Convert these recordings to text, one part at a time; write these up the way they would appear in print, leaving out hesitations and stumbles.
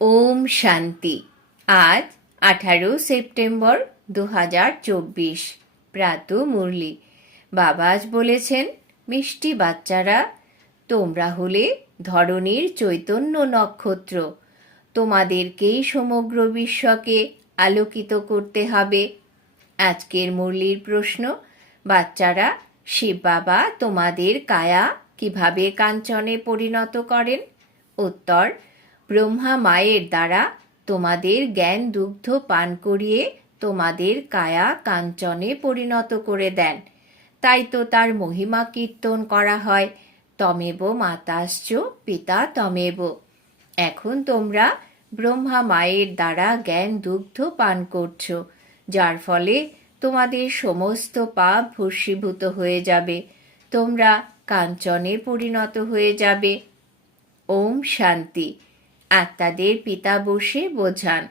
ওম শান্তি। আজ 18 সেপ্টেম্বর 2024। প্রাত মুরলি। বাবা আজ বলেছেন, মিষ্টি বাচ্চারা, তোমরা হলে ধরণীর চৈতন্য নক্ষত্র। তোমাদেরকেই সমগ্র বিশ্বকে আলোকিত করতে হবে। আজকের মুরলির প্রশ্ন, বাচ্চারা, শিব বাবা তোমাদের কায়া কিভাবে কাঞ্চনে পরিণত করেন? উত্তর, ব্রহ্মা মায়ের দ্বারা তোমাদের জ্ঞান দুগ্ধ পান করিয়ে তোমাদের কায়া কাঞ্চনে পরিণত করে দেন। তাই তো তার মহিমা কীর্তন করা হয়, তমেব মাতাশ্চ পিতা তমেব। এখন তোমরা ব্রহ্মা মায়ের দ্বারা জ্ঞান দুগ্ধ পান করছো, যার ফলে তোমাদের সমস্ত পাপ ভস্মীভূত হয়ে যাবে, তোমরা কাঞ্চনে পরিণত হয়ে যাবে। ওম শান্তি। আত্মাদের পিতা বসে বোঝান,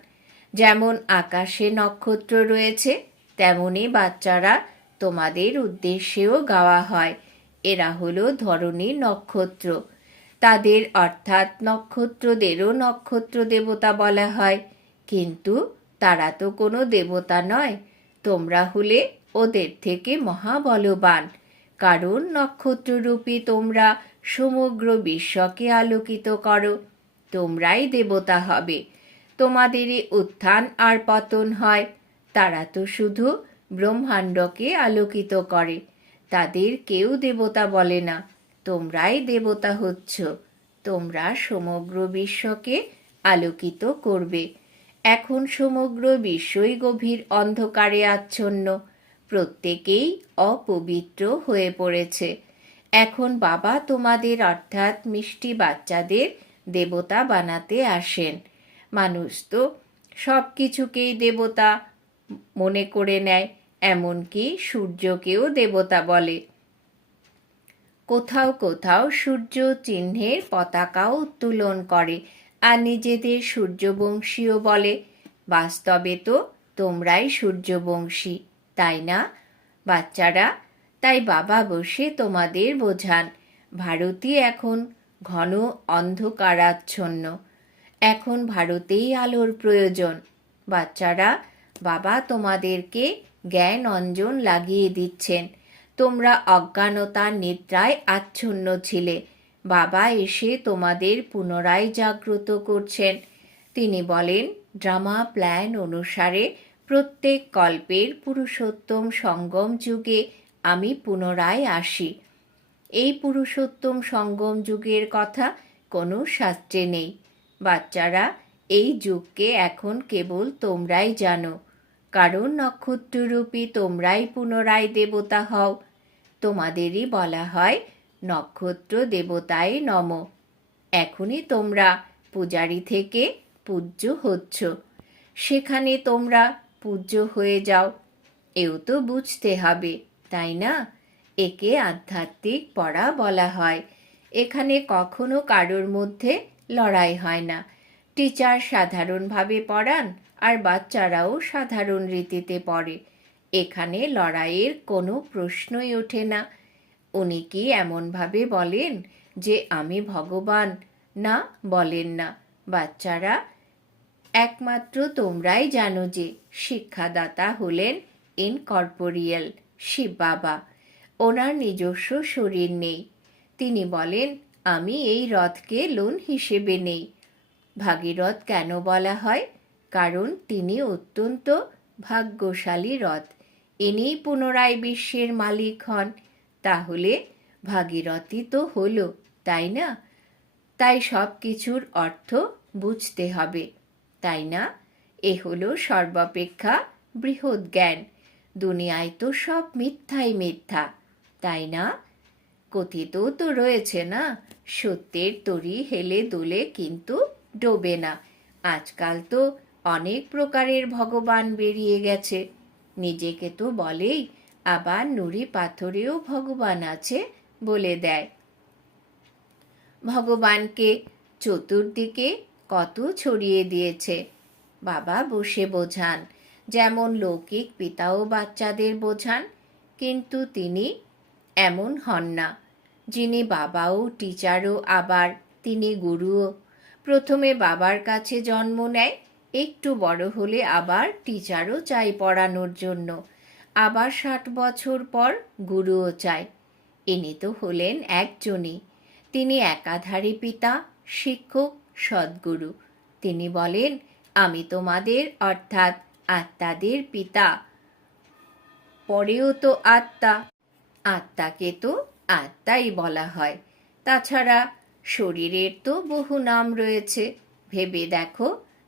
যেমন আকাশে নক্ষত্র রয়েছে তেমনি বাচ্চারা তোমাদের উদ্দেশ্যেও গাওয়া হয়। এরা হলো ধরণীর নক্ষত্র। তাদের অর্থাৎ নক্ষত্রদেরও নক্ষত্র দেবতা বলা হয়, কিন্তু তারা তো কোনো দেবতা নয়। তোমরা হলে ওদের থেকে মহাবলবান, কারণ নক্ষত্ররূপী তোমরা সমগ্র বিশ্বকে আলোকিত করো। তোমরাই দেবতা হবে। তোমাদেরই উত্থান আর পতন হয়। তারা তো শুধু ব্রহ্মাণ্ডকে আলোকিত করে, তাদের কেউ দেবতা বলে না। তোমরাই দেবতা হচ্ছ। তোমরা সমগ্র বিশ্বকে আলোকিত করবে। এখন সমগ্র বিশ্বই গভীর অন্ধকারে আচ্ছন্ন, প্রত্যেকেই অপবিত্র হয়ে পড়েছে। এখন বাবা তোমাদের অর্থাৎ মিষ্টি বাচ্চাদের দেবতা বানাতে আসেন। মানুষ তো সব কিছুকেই দেবতা মনে করে নেয়, এমনকি সূর্যকেও দেবতা বলে। কোথাও কোথাও সূর্য চিহ্নের পতাকাও উত্তোলন করে আর নিজেদের সূর্যবংশীও বলে। বাস্তবে তো তোমরাই সূর্যবংশী, তাই না বাচ্চারা? তাই বাবা বসে তোমাদের বোঝান, ভারতই এখন ঘন অন্ধকারাচ্ছন্ন। এখন ভারতেই আলোর প্রয়োজন। বাচ্চারা, বাবা তোমাদেরকে জ্ঞান অঞ্জন লাগিয়ে দিচ্ছেন। তোমরা অজ্ঞানতার নিদ্রায় আচ্ছন্ন ছিলে, বাবা এসে তোমাদের পুনরায় জাগ্রত করছেন। তিনি বলেন, ড্রামা প্ল্যান অনুসারে প্রত্যেক কল্পের পুরুষোত্তম সঙ্গম যুগে আমি পুনরায় আসি। এই পুরুষোত্তম সঙ্গম যুগের কথা কোনো শাস্ত্রে নেই। বাচ্চারা, এই যুগকে এখন কেবল তোমরাই জানো, কারণ নক্ষত্ররূপী তোমরাই পুনরায় দেবতা হও। তোমাদেরই বলা হয় নক্ষত্র দেবতায় নম। এখনই তোমরা পূজারী থেকে পূজ্য হচ্ছ, সেখানে তোমরা পূজ্য হয়ে যাও। এও তো বুঝতে হবে, তাই না? একে আধ্যাত্মিক পড়া বলা হয়। এখানে কখনো কারোর মধ্যে লড়াই হয় না। টিচার সাধারণভাবে পড়ান আর বাচ্চারাও সাধারণ রীতিতে পড়ে। এখানে লড়াইয়ের কোনো প্রশ্নই ওঠে না। উনি কি এমনভাবে বলেন যে আমি ভগবান? না, বলেন না। বাচ্চারা, একমাত্র তোমরাই জানো যে শিক্ষাদাতা হলেন ইনকর্পোরিয়াল শিব বাবা। ওনার নিজস্ব শরীর নেই। তিনি বলেন, আমি এই রথকে লোন হিসেবে নেই। ভাগীরথ কেন বলা হয়? কারণ তিনি অত্যন্ত ভাগ্যশালী রথ। ইনিই পুনরায় বিশ্বের মালিক হন। তাহলে ভাগীরথী তো হলো, তাই না? তাই সব কিছুর অর্থ বুঝতে হবে, তাই না? এ হলো সর্বাপেক্ষা বৃহৎ জ্ঞান। দুনিয়ায় তো সব মিথ্যাই মিথ্যা, তাই না? কথিত তো রয়েছে না, সত্যের তরী হেলে দুলে কিন্তু ডোবে না। আজকাল তো অনেক প্রকারের ভগবান বেরিয়ে গেছে। নিজেকে তো বলেই, আবার নুড়ি পাথরেও ভগবান আছে বলে দেয়। ভগবানকে চতুর্দিকে কত ছড়িয়ে দিয়েছে। বাবা বসে বোঝান, যেমন লৌকিক পিতাও বাচ্চাদের বোঝান, কিন্তু তিনি এমন হন না। যিনি বাবাও টিচারও, আবার তিনি গুরুও। প্রথমে বাবার কাছে জন্ম নেয়, একটু বড় হলে আবার টিচারও চাই পড়ানোর জন্য, আবার 60 বছর পর গুরুও চায়। ইনি তো হলেন একজনই, তিনি একাধারী পিতা, শিক্ষক, সদ্গুরু। তিনি বলেন, আমি তোমাদের অর্থাৎ আত্মাদের পিতা। পরেও তো আত্মা, আত্মাকে তো আত্মাই বলা হয়। তাছাড়া শরীরের তো বহু নাম রয়েছে। ভেবে দেখো,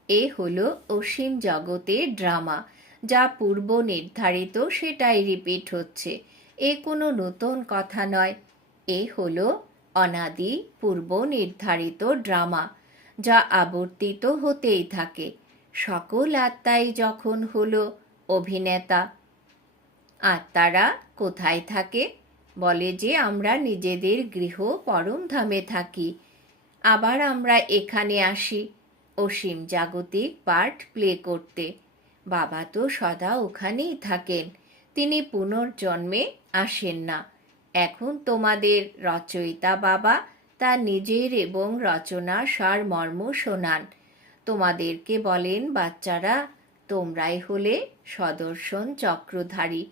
এ হলো অসীম জগতের ড্রামা, যা পূর্ব নির্ধারিত সেটাই রিপিট হচ্ছে। এ কোনো নতুন কথা নয়। এ হলো অনাদি পূর্ব নির্ধারিত ড্রামা, যা আবর্তিত হতেই থাকে। সকল আত্মাই যখন হলো অভিনেতা। আত্মারা কোথায় থাকে? বলে যে আমরা নিজেদের গৃহ পরমধামে থাকি, আবার আমরা এখানে আসি অসীম জাগতিক পার্ট প্লে করতে। বাবা তো সদা ওখানেই থাকেন, তিনি পুনর্জন্মে আসেন না। এখন তোমাদের রচয়িতা বাবা তা নিজের এবং রচনার সারমর্ম শোনান। তোমাদেরকে বলেন, বাচ্চারা, তোমরাই হলে সদর্শন চক্রধারী।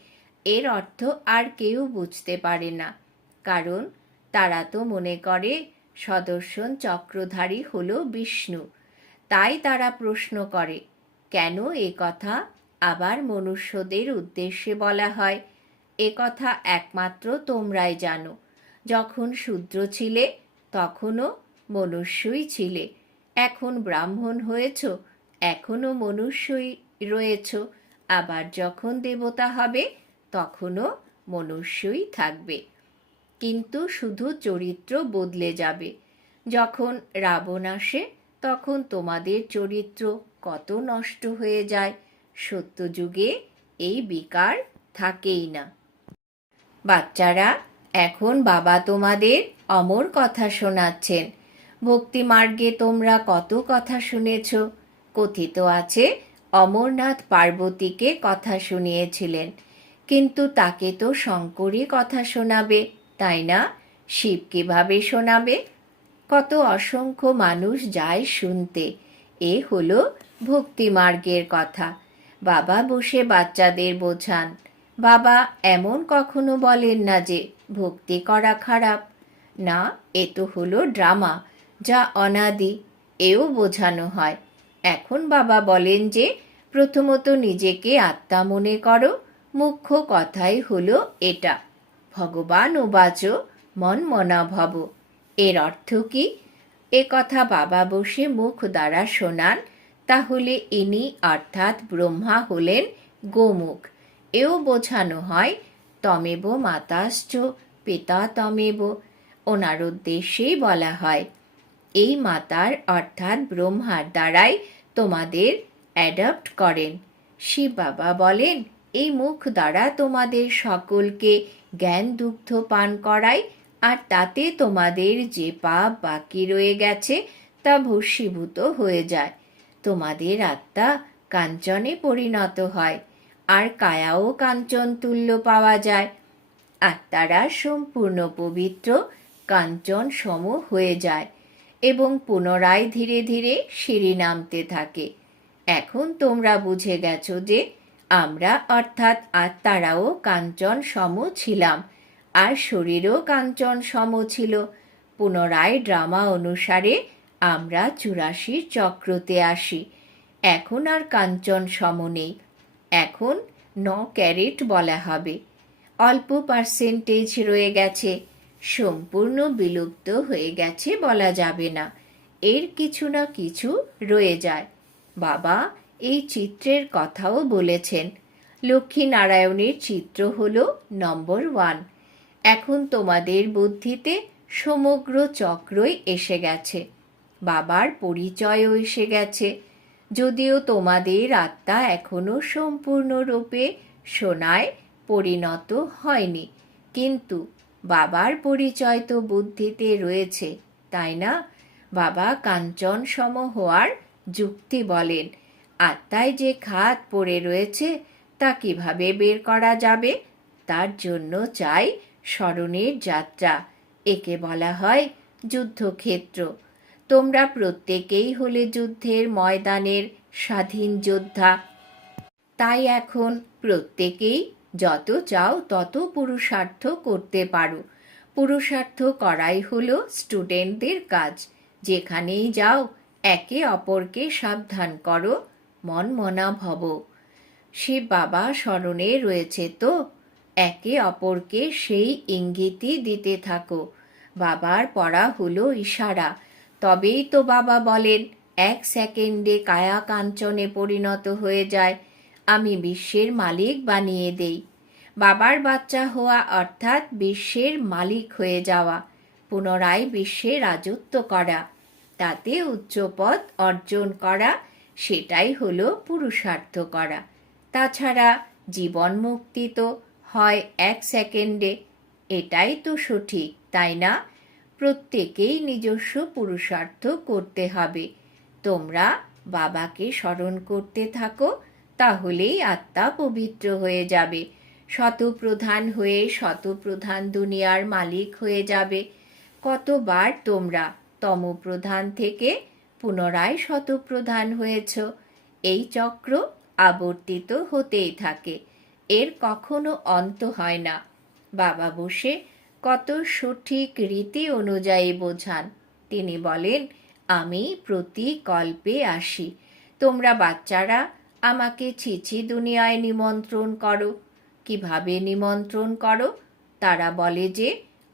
এর অর্থ আর কেউ বুঝতে পারে না, কারণ তারা তো মনে করে সদর্শন চক্রধারী হলো বিষ্ণু। তাই তারা প্রশ্ন করে, কেন এ কথা আবার মনুষ্যদের উদ্দেশ্যে বলা হয়? এ কথা একমাত্র তোমরাই জানো। যখন শূদ্র ছিলে তখনও মনুষ্যই ছিলে, এখন ব্রাহ্মণ হয়েছ, এখনও মনুষ্যই রয়েছ, আবার যখন দেবতা হবে তখনও মনুষ্যই থাকবে, কিন্তু শুধু চরিত্র বদলে যাবে। যখন রাবণ আসে তখন তোমাদের চরিত্র কত নষ্ট হয়ে যায়। সত্যযুগে এই বিকার থাকেই না। বাচ্চারা, এখন বাবা তোমাদের অমর কথা শোনাচ্ছেন। ভক্তি মার্গে তোমরা কত কথা শুনেছ। কথিত আছে অমরনাথ পার্বতীকে কথা শুনিয়েছিলেন, কিন্তু তাকে তো শঙ্করই কথা শোনাবে, তাই না? শিব কিভাবে শোনাবে? কত অসংখ্য মানুষ যায় শুনতে। এ হলো ভক্তি মার্গের কথা। বাবা বসে বাচ্চাদের বোঝান। বাবা এমন কখনো বলেন না যে ভক্তি করা খারাপ। না, এ তো হলো ড্রামা, যা অনাদি, এও বোঝানো হয়। এখন বাবা বলেন যে প্রথমত নিজেকে আত্মা মনে করো। মুখ্য কথাই হলো এটা, ভগবান উবাচ মন মনা ভব। এর অর্থ কি? এ কথা বাবা বসে মুখ দ্বারা শোনান, তাহলে ইনি অর্থাৎ ব্রহ্মা হলেন গোমুখ। এও বোঝানো হয় তমেব মাতাশ্চ পিতা তমেব। ওনার উদ্দেশ্যেই বলা হয়, এই মাতার অর্থাৎ ব্রহ্মার দ্বারাই তোমাদের অ্যাডপ্ট করেন। শিব বাবা বলেন, এই মুখ দ্বারা তোমাদের সকলকে জ্ঞান দুগ্ধ পান করাই, আর তাতে তোমাদের যে পাপ বাকি রয়ে গেছে তা ভস্মীভূত হয়ে যায়। তোমাদের আত্মা কাঞ্চনে পরিণত হয়, আর কায়াও কাঞ্চন তুল্য পাওয়া যায়। আত্মারা সম্পূর্ণ পবিত্র কাঞ্চন সম হয়ে যায় এবং পুনরায় ধীরে ধীরে সিঁড়ি নামতে থাকে। এখন তোমরা বুঝে গেছো যে আমরা অর্থাৎ আত্মারাও কাঞ্চন সম ছিলাম, আর শরীরও কাঞ্চন সম ছিল। পুনরায় ড্রামা অনুসারে আমরা 84 চক্রতে আসি। এখন আর কাঞ্চন সম নেই, এখন 9 ক্যারেট বলা হবে। অল্প পার্সেন্টেজ রয়ে গেছে, সম্পূর্ণ বিলুপ্ত হয়ে গেছে বলা যাবে না। এর কিছু না কিছু রয়ে যায়। বাবা এই চিত্রের কথাও বলেছেন। লক্ষ্মীনারায়ণের চিত্র হলো নম্বর 1। এখন তোমাদের বুদ্ধিতে সমগ্র চক্রই এসে গেছে, বাবার পরিচয়ও এসে গেছে। যদিও তোমাদের আত্মা এখনো সম্পূর্ণরূপে সোনায় পরিণত হয়নি, কিন্তু বাবার পরিচয় তো বুদ্ধিতে রয়েছে, তাই না? বাবা কাঞ্চন সম হওয়ার যুক্তি বলেন। আত্মায় যে খাত পড়ে রয়েছে তা কিভাবে বের করা যাবে? তার জন্য চাই স্মরণের যাত্রা। একে বলা হয় যুদ্ধক্ষেত্র। তোমরা প্রত্যেকেই হলে যুদ্ধের ময়দানের স্বাধীন যোদ্ধা। তাই এখন প্রত্যেকেই যত চাও তত পুরুষার্থ করতে পারো। পুরুষার্থ করাই হলো স্টুডেন্টদের কাজ। যেখানেই যাও একে অপরকে সাবধান করো, মনমনা ভব। শিব বাবা স্মরণে রয়েছে তো, একে অপরকে সেই ইঙ্গিতই দিতে থাকো। বাবার পড়া হলো ইশারা, তবেই তো বাবা বলেন 1 সেকেন্ডে কায়া কাঞ্চনে পরিণত হয়ে যায়, আমি বিশ্বের মালিক বানিয়ে দেই। বাবার বাচ্চা হওয়া অর্থাৎ বিশ্বের মালিক হয়ে যাওয়া, পুনরায় বিশ্বে রাজত্ব করা, তাতে উচ্চ পদ অর্জন করা, সেটাই হলো পুরুষার্থ করা। তাছাড়া জীবন মুক্তি তো হয় 1 সেকেন্ডে, এটাই তো সঠিক, তাই না? প্রত্যেকেই নিজস্ব পুরুষার্থ করতে হবে। তোমরা বাবাকে স্মরণ করতে থাকো, তাহলেই আত্মা পবিত্র হয়ে যাবে। শতপ্রধান হয়ে শতপ্রধান দুনিয়ার মালিক হয়ে যাবে। কতবার তোমরা তমপ্রধান থেকে পুনরায় শতপ্রধান হয়েছ। এই চক্র আবর্তিত হতেই থাকে, এর কখনো অন্ত হয় না। বাবা বসে কত সঠিক রীতি অনুযায়ী বোঝান। তিনি বলেন, আমি প্রতি কল্পে আসি। তোমরা বাচ্চারা আমাকে ছিছি দুনিয়ায় নিমন্ত্রণ করো। কিভাবে নিমন্ত্রণ করো? তারা বলে যে,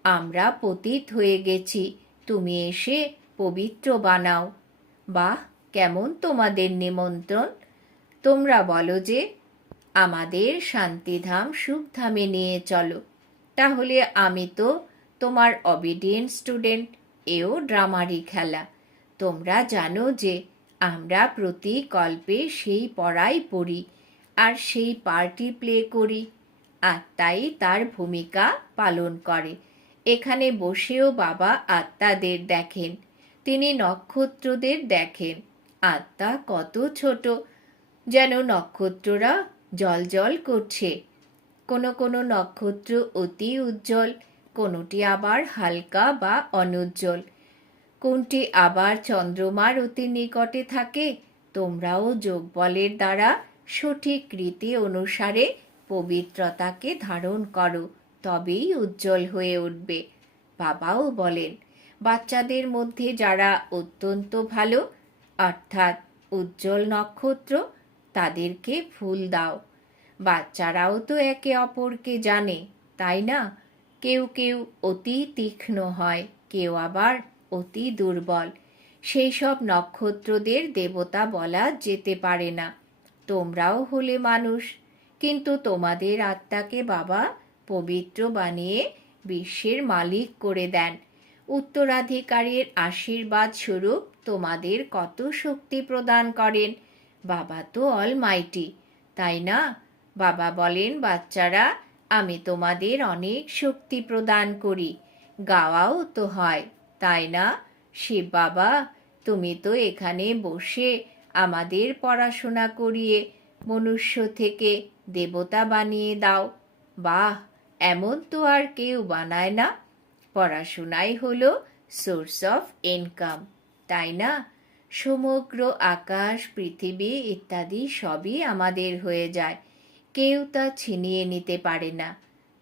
আমরা পতিত হয়ে গেছি, তুমি এসে পবিত্র বানাও। বাহ, কেমন তোমাদের নিমন্ত্রণ! তোমরা বলো যে, আমাদের শান্তিধাম সুখধামে নিয়ে চলো। তাহলে আমি তো তোমার অবিডিয়েন্ট স্টুডেন্ট, এও ড্রামারই খেলা। তোমরা জানো যে আমরা প্রতি কল্পে সেই পড়াই পড়ি আর সেই পার্টি প্লে করি। আত্মাই তার ভূমিকা পালন করে। এখানে বসেও বাবা আত্মাদের দেখেন, তিনি নক্ষত্রদের দেখেন। আত্মা কত ছোট, যেন নক্ষত্ররা জ্বলজ্বল করছে। কোনো কোনো নক্ষত্র অতি উজ্জ্বল, কোনোটি আবার হালকা বা অনুজ্জ্বল, কোনটি আবার চন্দ্রমার অতি নিকটে থাকে। তোমরাও যোগবলের দ্বারা সঠিক রীতি অনুসারে পবিত্রতাকে ধারণ করো, তবেই উজ্জ্বল হয়ে উঠবে। বাবাও বলেন, বাচ্চাদের মধ্যে যারা অত্যন্ত ভালো অর্থাৎ উজ্জ্বল নক্ষত্র, তাদেরকে ফুল দাও। বাচ্চারাও তো একে অপরকে জানে, তাই না? কেউ কেউ অতি তীক্ষ্ণ হয়, কেউ আবার অতি দুর্বল। সেই সব নক্ষত্রদের দেবতা বলা যেতে পারে না। তোমরাও হলে মানুষ, কিন্তু তোমাদের আত্মাকে বাবা পবিত্র বানিয়ে বিশ্বের মালিক করে দেন। উত্তরাধিকারীর আশীর্বাদ স্বরূপ তোমাদের কত শক্তি প্রদান করেন। বাবা তো অলমাইটি, তাই না? বাবা বলেন, বাচ্চারা, আমি তোমাদের অনেক শক্তি প্রদান করি। গাওয়াও তো হয়, তাই না? শিব বাবা, তুমি তো এখানে বসে আমাদের পড়াশোনা করিয়ে মনুষ্য থেকে দেবতা বানিয়ে দাও। বাহ, এমন তো আর কেউ বানায় না। পড়াশোনাই হলো সোর্স অফ ইনকাম, তাই না? সমগ্র আকাশ, পৃথিবী ইত্যাদি সবই আমাদের হয়ে যায়, কেউ তা ছিনিয়ে নিতে পারে না।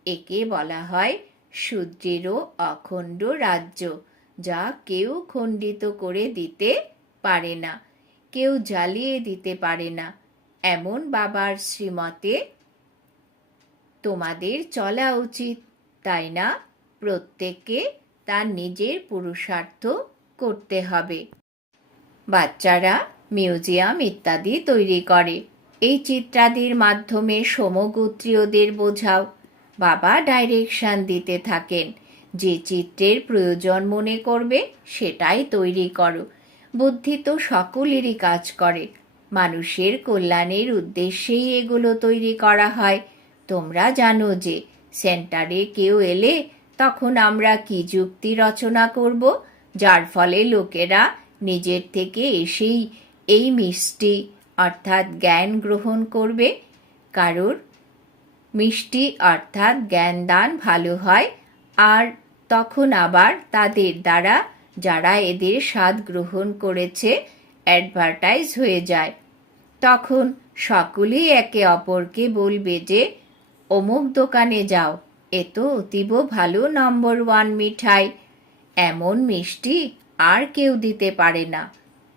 একে বলা হয় শূদ্রেরও অখণ্ড রাজ্য, যা কেউ খণ্ডিত করে দিতে পারে না, কেউ জ্বালিয়ে দিতে পারে না। এমন বাবার শ্রীমতে তোমাদের চলা উচিত, তাই না? প্রত্যেককে তার নিজের পুরুষার্থ করতে হবে। বাচ্চারা মিউজিয়াম ইত্যাদি তৈরি করে। এই চিত্রাদির মাধ্যমে সমগোত্রীয়দের বোঝাও। বাবা ডাইরেকশন দিতে থাকেন, যে চিত্রের প্রয়োজন মনে করবে সেটাই তৈরি করো। বুদ্ধি তো সকলেরই কাজ করে, মানুষের কল্যাণের উদ্দেশ্যেই এগুলো তৈরি করা হয়। তোমরা জানো যে সেন্টারে কেউ এলে তখন আমরা কি যুক্তি রচনা করব, যার ফলে লোকেরা নিজের থেকে এসেই এই মিষ্টি অর্থাৎ জ্ঞান গ্রহণ করবে। কারোর মিষ্টি অর্থাৎ জ্ঞান দান ভালো হয়, আর তখন আবার তাদের দ্বারা যারা এদের স্বাদ গ্রহণ করেছে অ্যাডভার্টাইজ হয়ে যায়। তখন সকলেই একে অপরকে বলবে যে অমুক দোকানে যাও, এ তো অতীব ভালো নম্বর 1 মিঠাই, এমন মিষ্টি আর কেউ দিতে পারে না।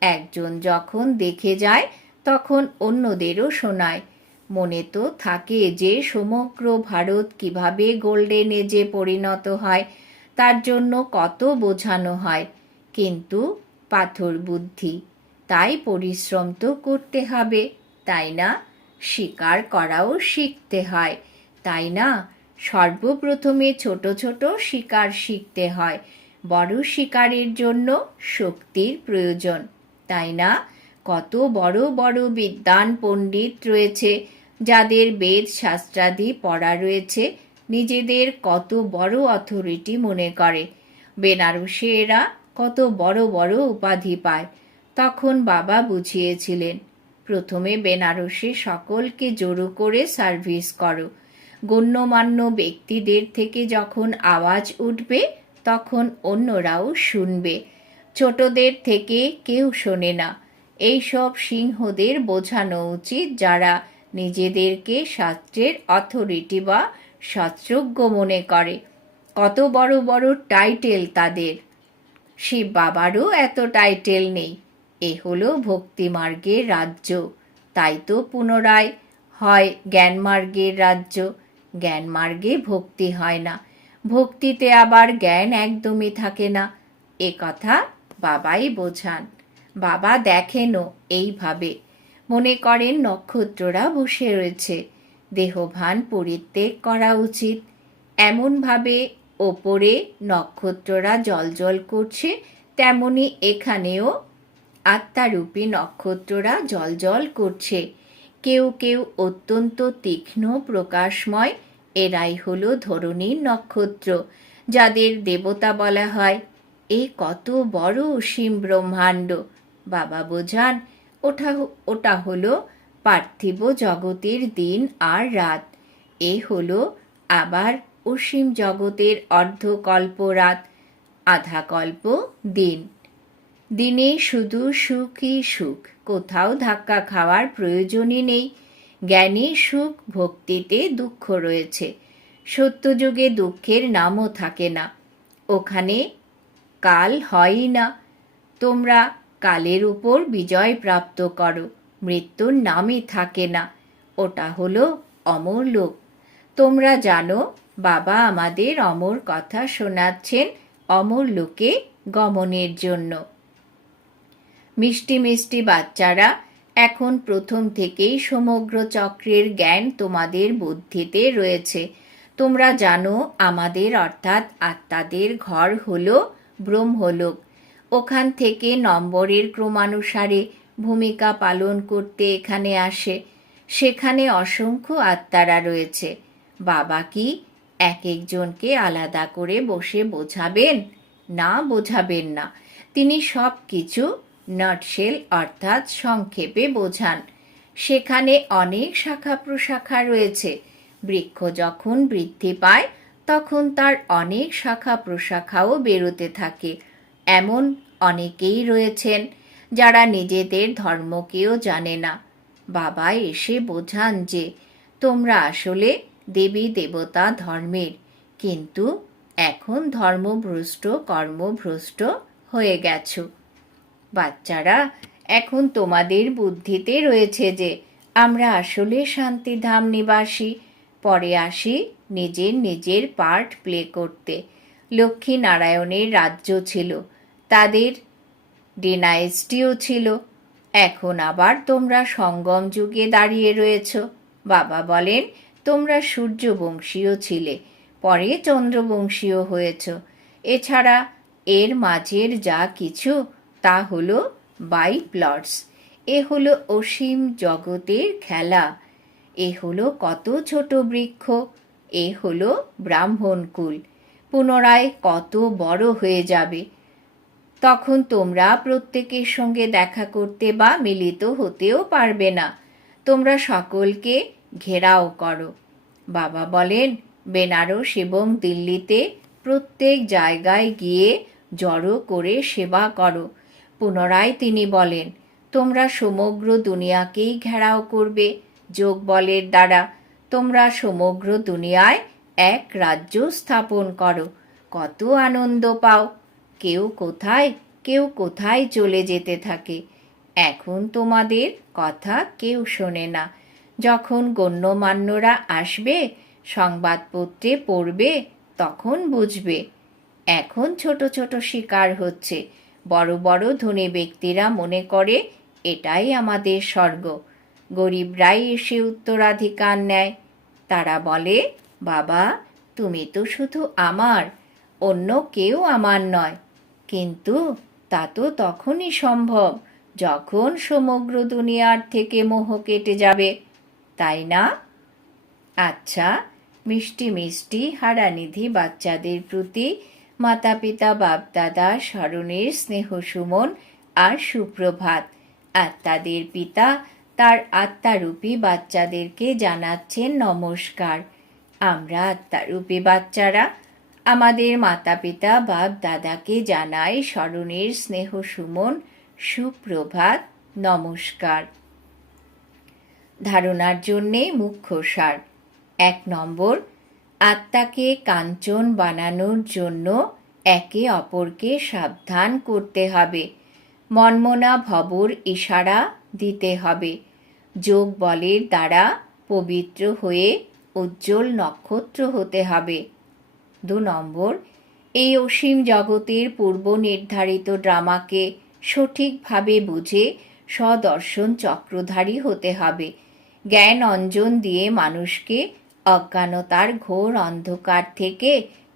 একজন যখন দেখে যায় তখন অন্যদেরও শোনায়। মনে তো থাকে যে সমগ্র ভারত কিভাবে গোল্ডেন এজে পরিণত হয়, তার জন্য কত বোঝানো হয়, কিন্তু পাথর বুদ্ধি, তাই পরিশ্রম তো করতে হবে, তাই না? শিকার করাও শিখতে হয়, তাই না? সর্বপ্রথমে ছোট ছোট শিকার শিখতে হয়, বড় শিকারের জন্য শক্তির প্রয়োজন, তাই না? কত বড় বড় বিদ্বান পণ্ডিত রয়েছে যাদের বেদ শাস্ত্রাদি পড়া রয়েছে, নিজেদের কত বড় অথরিটি মনে করে। বেনারসে এরা কত বড় বড় উপাধি পায়। তখন বাবা বুঝিয়েছিলেন, প্রথমে বেনারসে সকলকে জড়ো করে সার্ভিস করো। গণ্যমান্য ব্যক্তিদের থেকে যখন আওয়াজ উঠবে তখন অন্যরাও শুনবে। ছোটদের থেকে কেউ শোনে না। এইসব সিংহদের বোঝানো উচিত যারা নিজেদেরকে শাস্ত্রের অথরিটি বা শাস্ত্রজ্ঞ মনে করে। কত বড় বড় টাইটেল তাদের। শিব বাবারও এত টাইটেল নেই। এ হলো ভক্তিমার্গের রাজ্য, তাই তো পুনরায় হয় জ্ঞানমার্গের রাজ্য। জ্ঞানমার্গে ভক্তি হয় না, ভক্তিতে আবার জ্ঞান একদমই থাকে না। এ কথা বাবাই বোঝান। বাবা দেখেনও এইভাবে। মনে করেন নক্ষত্ররা বসে রয়েছে, দেহভান পরিত্যাগ করা উচিত। এমনভাবে ওপরে নক্ষত্ররা জ্বলজ্বল করছে, তেমনি এখানেও আত্মারূপী নক্ষত্ররা জ্বলজ্বল করছে। কেউ কেউ অত্যন্ত তীক্ষ্ণ প্রকাশময়, এরাই হলো ধরণীর নক্ষত্র, যাদের দেবতা বলা হয়। এ কত বড় অসীম ব্রহ্মাণ্ড! বাবা বোঝান, ওটা হলো পার্থিব জগতের দিন আর রাত। এ হলো আবার অসীম জগতের অর্ধকল্প রাত, আধা কল্প দিন। দিনে শুধু সুখই সুখ, কোথাও ধাক্কা খাওয়ার প্রয়োজনই নেই। জ্ঞানে সুখ, ভক্তিতে দুঃখ রয়েছে। সত্যযুগে দুঃখের নামও থাকে না, ওখানে কাল হয়ই না। তোমরা কালের উপর বিজয় প্রাপ্ত করো, মৃত্যুর নামই থাকে না, ওটা হলো অমর লোক। তোমরা জানো বাবা আমাদের অমর কথা শোনাচ্ছেন অমর লোকে গমনের জন্য। মিষ্টি মিষ্টি বাচ্চারা, এখন প্রথম থেকেই সমগ্র চক্রের জ্ঞান তোমাদের বুদ্ধিতে রয়েছে। তোমরা জানো আমাদের অর্থাৎ আত্মাদের ঘর হলো ব্রহ্মলোক। ওখান থেকে নম্বরের ক্রমানুসারে ভূমিকা পালন করতে এখানে আসে। সেখানে অসংখ্য আত্মারা রয়েছে। বাবা কি এক একজনকে আলাদা করে বসে বোঝাবেন? না, বোঝাবেন না। তিনি সব কিছু নাটশেল অর্থাৎ সংক্ষেপে বোঝান। সেখানে অনেক শাখা প্রশাখা রয়েছে। বৃক্ষ যখন বৃদ্ধি পায় তখন তার অনেক শাখা প্রশাখাও বেরোতে থাকে। এমন অনেকেই রয়েছেন যারা নিজেদের ধর্মকেও জানে না। বাবা এসে বোঝান যে তোমরা আসলে দেবী দেবতা ধর্মের, কিন্তু এখন ধর্মভ্রষ্ট কর্মভ্রষ্ট হয়ে গেছো। বাচ্চারা, এখন তোমাদের বুদ্ধিতে রয়েছে যে আমরা আসলে শান্তিধাম নিবাসী। পরে আসি নিজের নিজের পার্ট প্লে করতে। লক্ষ্মী নারায়ণের রাজ্য ছিল, তাদের ডিনাইস্টিও ছিল। এখন আবার তোমরা সঙ্গম যুগে দাঁড়িয়ে রয়েছ। বাবা বলেন তোমরা সূর্যবংশীয় ছিলে, পরে চন্দ্রবংশীয় হয়েছ। এছাড়া এর মাঝের যা কিছু তা হলো বাই প্লটস। এ হলো অসীম জগতের খেলা। এ হলো কত ছোট বৃক্ষ, এ হলো ব্রাহ্মণকুল। পুনরায় কত বড় হয়ে যাবে। তখন তোমরা প্রত্যেকের সঙ্গে দেখা করতে বা মিলিত হতেও পারবে না। তোমরা সকলকে ঘেরাও করো। বাবা বলেন বেনারস এবং দিল্লিতে প্রত্যেক জায়গায় গিয়ে জড়ো করে সেবা করো। পুনরায় তিনি বলেন, তোমরা সমগ্র দুনিয়াকেই ঘেরাও করবে যোগ বলের দ্বারা। তোমরা সমগ্র দুনিয়ায় এক রাজ্য স্থাপন করো। কত আনন্দ পাও। কেউ কোথায় চলে যেতে থাকে। এখন তোমাদের কথা কেউ শোনে না। যখন গণ্যমান্যরা আসবে, সংবাদপত্রে পড়বে, তখন বুঝবে। এখন ছোট ছোট শিকার হচ্ছে। বড় বড় ধনী ব্যক্তিরা মনে করে এটাই আমাদের স্বর্গ। গরিবরাই এসে উত্তরাধিকার নেয়। তারা বলে, বাবা, তুমি তো শুধু আমার, অন্য কেউ আমার নয়। কিন্তু তা তো তখনই সম্ভব যখন সমগ্র দুনিয়ার থেকে মোহ কেটে যাবে, তাই না? আচ্ছা, মিষ্টি মিষ্টি হারানিধি বাচ্চাদের প্রতি মাতা পিতা বাপদাদা স্মরণের স্নেহ সুমন আর সুপ্রভাত। আত্মাদের পিতা তার আত্মারূপী বাচ্চাদেরকে জানাচ্ছেন নমস্কার। আমরা আত্মারূপী বাচ্চারা আমাদের মাতা পিতা বাপ দাদাকে জানাই স্মরণের স্নেহ সুমন, সুপ্রভাত, নমস্কার। ধারণার জন্যে মুখ্য সার। 1 নম্বর, আত্মাকে কাঞ্চন বানানোর জন্য একে অপরকে সাবধান করতে হবে। মনমনা ভবর ইশারা দিতে হবে। যোগ বলের দ্বারা পবিত্র হয়ে উজ্জ্বল নক্ষত্র হতে হবে। 2 নম্বর, এই অসীম জগতের পূর্ব নির্ধারিত ড্রামাকে সঠিকভাবে বুঝে সদর্শন চক্রধারী হতে হবে। জ্ঞান অঞ্জন দিয়ে মানুষকে অজ্ঞানতার ঘোর অন্ধকার থেকে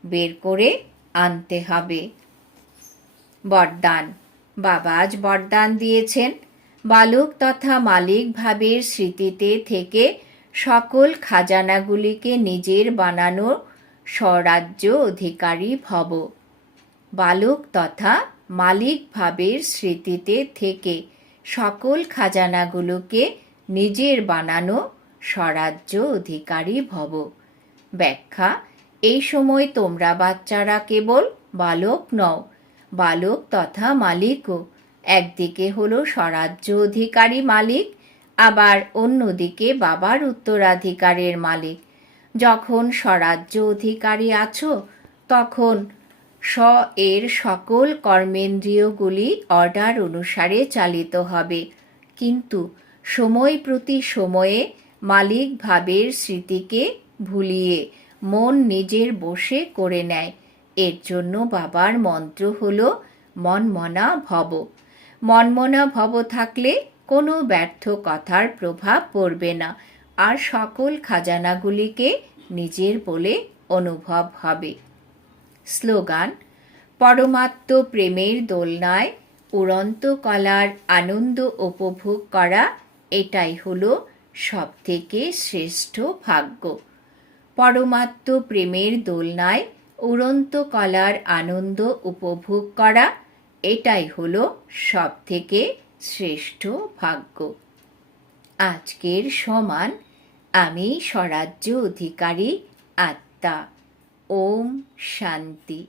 বের করে আনতে হবে। বরদান। বাবা আজ বরদান দিয়েছেন, বালক তথা মালিক ভাবের স্মৃতিতে থেকে সকল খাজানাগুলিকে নিজের বানানো স্বরাজ্য অধিকারী ভব। বালক তথা মালিক ভাবের স্মৃতিতে থেকে সকল খাজানাগুলোকে নিজের বানানো স্বরাজ্য অধিকারী ভব। ব্যাখ্যা। এই সময় তোমরা বাচ্চারা কেবল বালক নও, বালক তথা মালিকও। একদিকে হলো স্বরাজ্য অধিকারী মালিক, আবার অন্যদিকে বাবার উত্তরাধিকারের মালিক। যখন স্বরাজ্য অধিকারী আছো, তখন এর সকল কর্মেন্দ্রিয়গুলি অর্ডার অনুসারে চালিত হবে। কিন্তু সময় প্রতি সময়ে মালিক ভাবের স্মৃতিকে ভুলিয়ে মন নিজের বশে করে নেয়। এর জন্য বাবার মন্ত্র হল মনমনা ভব। মনমনা ভব থাকলে কোনো ব্যর্থ কথার প্রভাব পড়বে না, আর সকল খাজানাগুলিকে নিজের বলে অনুভব হবে। স্লোগান। পরমাত্ম প্রেমের দোলনায় উড়ন্ত কলার আনন্দ উপভোগ করা, এটাই হলো সবথেকে শ্রেষ্ঠ ভাগ্য। পরমাত্ম প্রেমের দোলনায় উড়ন্ত কলার আনন্দ উপভোগ করা, এটাই হলো সবথেকে শ্রেষ্ঠ ভাগ্য। আজকের সমান আমি স্বরাজ্য অধিকারী আত্মা। ওম শান্তি।